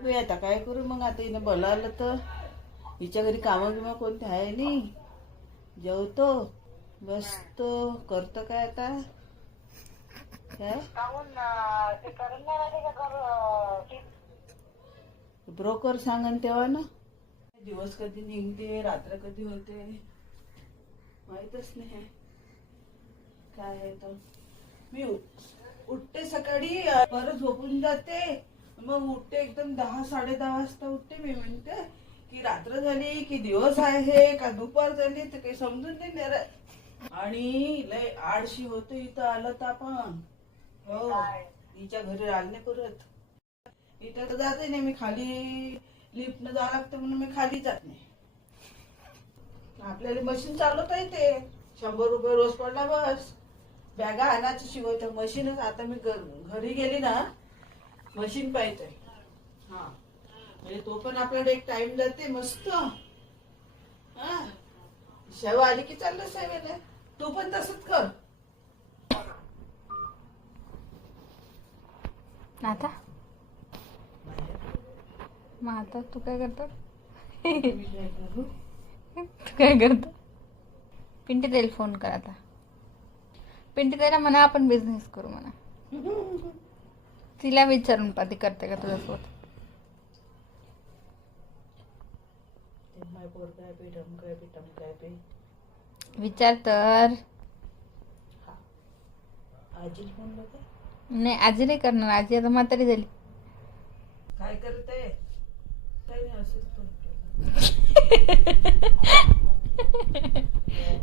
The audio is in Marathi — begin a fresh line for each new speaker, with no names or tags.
तुम्ही आता काय करू? मग आता हिनं बोलावलं तर. हिच्या घरी कामं बिमं कोणते आहे नाही. जेवतो बसतो करतो काय आता? काय? ब्रोकर सांगन तेव्हा ना. दिवस कधी निघते रात्र कधी होते? माहीतच नाही. काय आहे तर मी उठते सकाळी अ, परत झोपून जाते. मग उठते एकदम दहा साडे दहा वाजता उठते मी म्हणते की रात्र झाली की दिवस आहे का दुपार झाली तर काही समजून नाही. आणि लय आळशी होतो इथं आलं तर आपण. हो हिच्या घरी राहिले परत. इथं तर जाते नाही मी खाली लिफ्टनं जावं लागतं म्हणून मी खाली जात नाही. आपल्याला मशीन चालवता येते. शंभर रुपये रोज पडला बस. बॅगा आणायचं शिवायचं मशीनच आता मी घरी गेली ना मशीन पाहिजे हा. म्हणजे तो पण आपल्याला एक टाइम जाते मस्त. हा. शेव आली की चाललं सेवेला तू पण तसंच कर.
आता मग आता तू काय करतो? तू काय करतो? पिंटी ताईला फोन कर आता. पिंटी ताईला म्हणा आपण बिझनेस करू म्हणा. तिला विचारून पा ती करते का तुझ्यासोबत
माय पोर काय पे ढम काय पे टम काय पे
विचार तर.
हा आजी फोन बघा
नाही आजी नाही करणार. आजी आता म्हातारी झाली.
काय करते? काही नाही असंच फोन